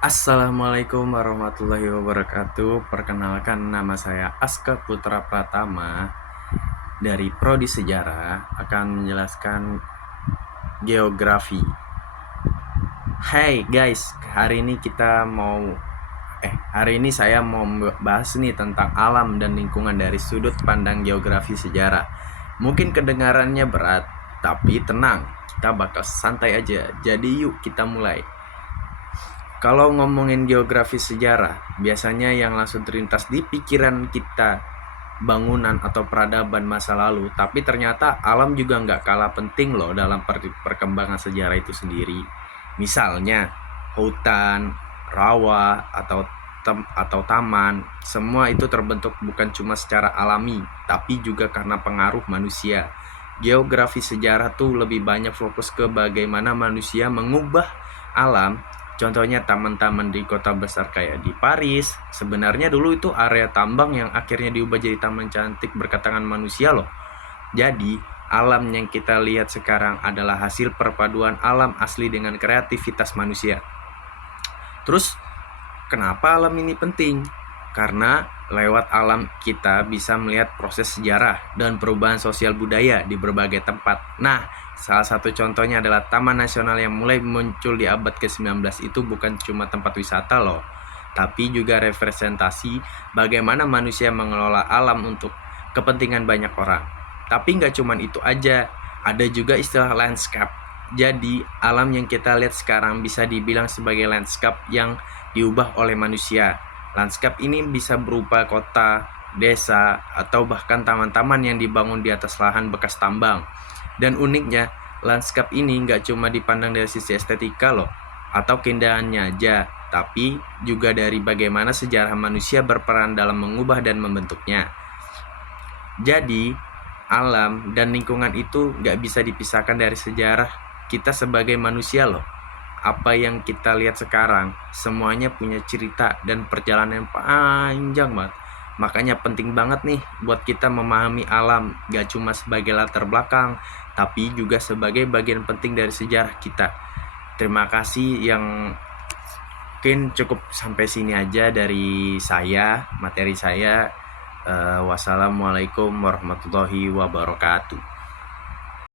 Assalamualaikum warahmatullahi wabarakatuh. Perkenalkan, nama saya Aska Putra Pratama dari Prodi Sejarah, akan menjelaskan geografi. Hai guys, hari ini saya mau bahas nih tentang alam dan lingkungan dari sudut pandang geografi sejarah. Mungkin kedengarannya berat, tapi tenang, kita bakal santai aja. Jadi yuk kita mulai. Kalau ngomongin geografi sejarah, biasanya yang langsung terlintas di pikiran kita bangunan atau peradaban masa lalu, tapi ternyata alam juga nggak kalah penting loh dalam perkembangan sejarah itu sendiri. Misalnya hutan, rawa, atau taman, semua itu terbentuk bukan cuma secara alami, tapi juga karena pengaruh manusia. Geografi sejarah tuh lebih banyak fokus ke bagaimana manusia mengubah alam. Contohnya taman-taman di kota besar kayak di Paris, sebenarnya dulu itu area tambang yang akhirnya diubah jadi taman cantik berkat tangan manusia loh. Jadi, alam yang kita lihat sekarang adalah hasil perpaduan alam asli dengan kreativitas manusia. Terus, kenapa alam ini penting? Karena lewat alam kita bisa melihat proses sejarah dan perubahan sosial budaya di berbagai tempat. Nah, salah satu contohnya adalah Taman Nasional yang mulai muncul di abad ke-19 itu bukan cuma tempat wisata loh, tapi juga representasi bagaimana manusia mengelola alam untuk kepentingan banyak orang. Tapi nggak cuma itu aja, ada juga istilah landscape. Jadi, alam yang kita lihat sekarang bisa dibilang sebagai landscape yang diubah oleh manusia. Landscape ini bisa berupa kota, desa, atau bahkan taman-taman yang dibangun di atas lahan bekas tambang. Dan uniknya, landscape ini nggak cuma dipandang dari sisi estetika loh, atau keindahannya aja, tapi juga dari bagaimana sejarah manusia berperan dalam mengubah dan membentuknya. Jadi, alam dan lingkungan itu nggak bisa dipisahkan dari sejarah kita sebagai manusia loh. Apa yang kita lihat sekarang semuanya punya cerita dan perjalanan yang panjang banget. Makanya penting banget nih buat kita memahami alam, gak cuma sebagai latar belakang, tapi juga sebagai bagian penting dari sejarah kita. Terima kasih, yang mungkin cukup sampai sini aja dari saya, materi saya. Wassalamualaikum warahmatullahi wabarakatuh.